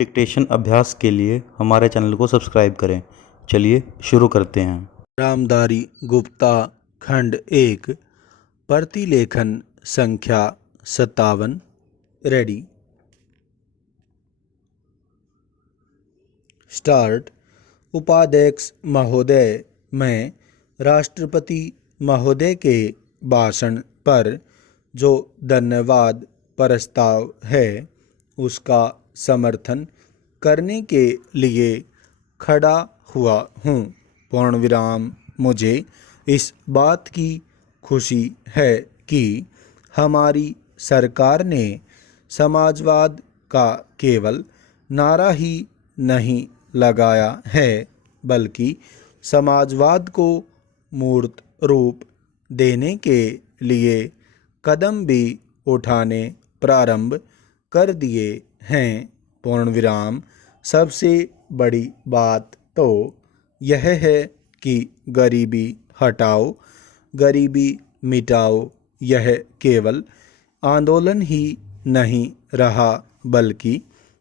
Dictation अभ्यास के लिए हमारे चैनल को सब्सक्राइब करें। चलिए शुरू करते हैं। रामधारी गुप्ता खंड 1 प्रतिलेखन संख्या 57 रेडी स्टार्ट। उपाध्यक्ष महोदय, मैं राष्ट्रपति महोदय के भाषण पर जो धन्यवाद प्रस्ताव है उसका समर्थन करने के लिए खड़ा हुआ हूँ। पूर्णविराम। मुझे इस बात की खुशी है कि हमारी सरकार ने समाजवाद का केवल नारा ही नहीं लगाया है बल्कि समाजवाद को मूर्त रूप देने के लिए कदम भी उठाने प्रारंभ कर दिए हैं। पूर्णविराम। सबसे बड़ी बात तो यह है कि गरीबी हटाओ, गरीबी मिटाओ यह केवल आंदोलन ही नहीं रहा बल्कि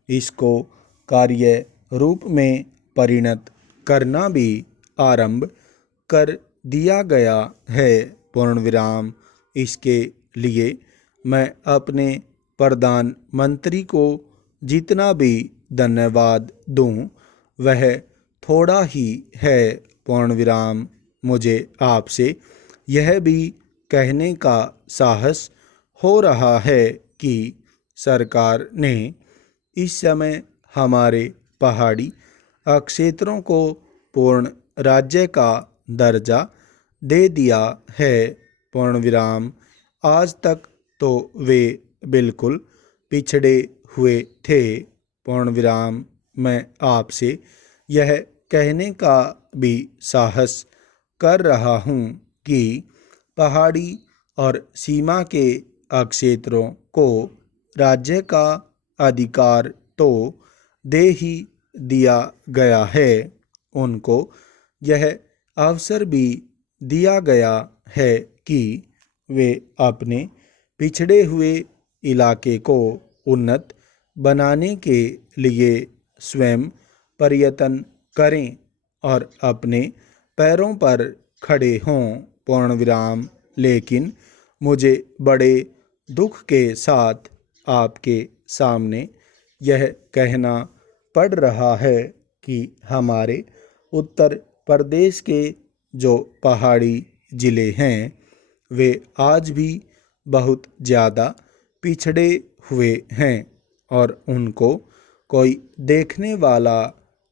इसको कार्य रूप में परिणत करना भी आरंभ कर दिया गया है। पूर्णविराम। इसके लिए मैं अपने प्रधानमंत्री को जितना भी धन्यवाद दूं वह थोड़ा ही है। पूर्णविराम। मुझे आपसे यह भी कहने का साहस हो रहा है कि सरकार ने इस समय हमारे पहाड़ी क्षेत्रों को पूर्ण राज्य का दर्जा दे दिया है। पूर्णविराम। आज तक तो वे बिल्कुल पिछड़े हुए थे। पूर्णविराम। मैं आपसे यह कहने का भी साहस कर रहा हूँ कि पहाड़ी और सीमा के क्षेत्रों को राज्य का अधिकार तो दे ही दिया गया है, उनको यह अवसर भी दिया गया है कि वे अपने पिछड़े हुए इलाके को उन्नत बनाने के लिए स्वयं प्रयत्न करें और अपने पैरों पर खड़े हों। पूर्णविराम। लेकिन मुझे बड़े दुख के साथ आपके सामने यह कहना पड़ रहा है कि हमारे उत्तर प्रदेश के जो पहाड़ी ज़िले हैं वे आज भी बहुत ज़्यादा पिछड़े हुए हैं और उनको कोई देखने वाला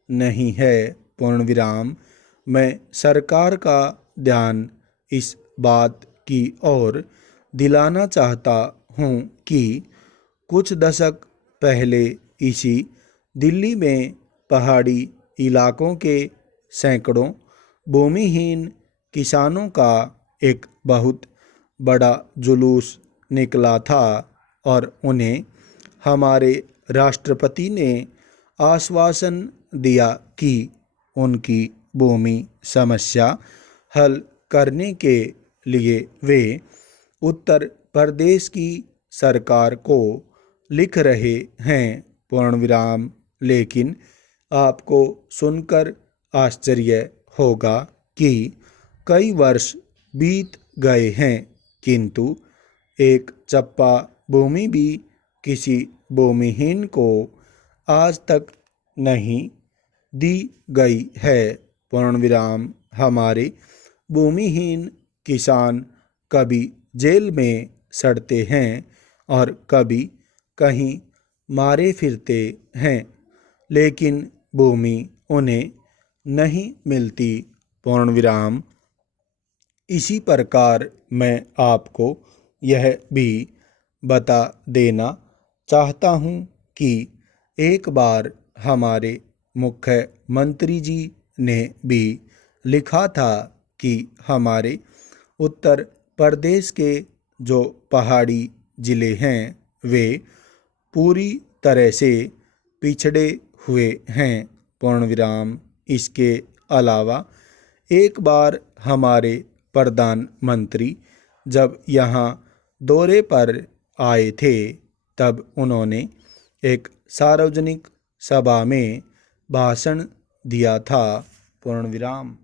नहीं है। पूर्णविराम। मैं सरकार का ध्यान इस बात की ओर दिलाना चाहता हूँ कि कुछ दशक पहले इसी दिल्ली में पहाड़ी इलाकों के सैकड़ों भूमिहीन किसानों का एक बहुत बड़ा जुलूस निकला था और उन्हें हमारे राष्ट्रपति ने आश्वासन दिया कि उनकी भूमि समस्या हल करने के लिए वे उत्तर प्रदेश की सरकार को लिख रहे हैं। पूर्णविराम। लेकिन आपको सुनकर आश्चर्य होगा कि कई वर्ष बीत गए हैं किंतु एक चप्पा भूमि भी किसी भूमिहीन को आज तक नहीं दी गई है। पूर्णविराम। हमारे भूमिहीन किसान कभी जेल में सड़ते हैं और कभी कहीं मारे फिरते हैं लेकिन भूमि उन्हें नहीं मिलती। पूर्णविराम। इसी प्रकार मैं आपको यह भी बता देना चाहता हूँ कि एक बार हमारे मुख्यमंत्री जी ने भी लिखा था कि हमारे उत्तर प्रदेश के जो पहाड़ी ज़िले हैं वे पूरी तरह से पिछड़े हुए हैं। पूर्णविराम। इसके अलावा एक बार हमारे प्रधानमंत्री जब यहाँ दौरे पर आए थे तब उन्होंने एक सार्वजनिक सभा में भाषण दिया था। पूर्ण विराम।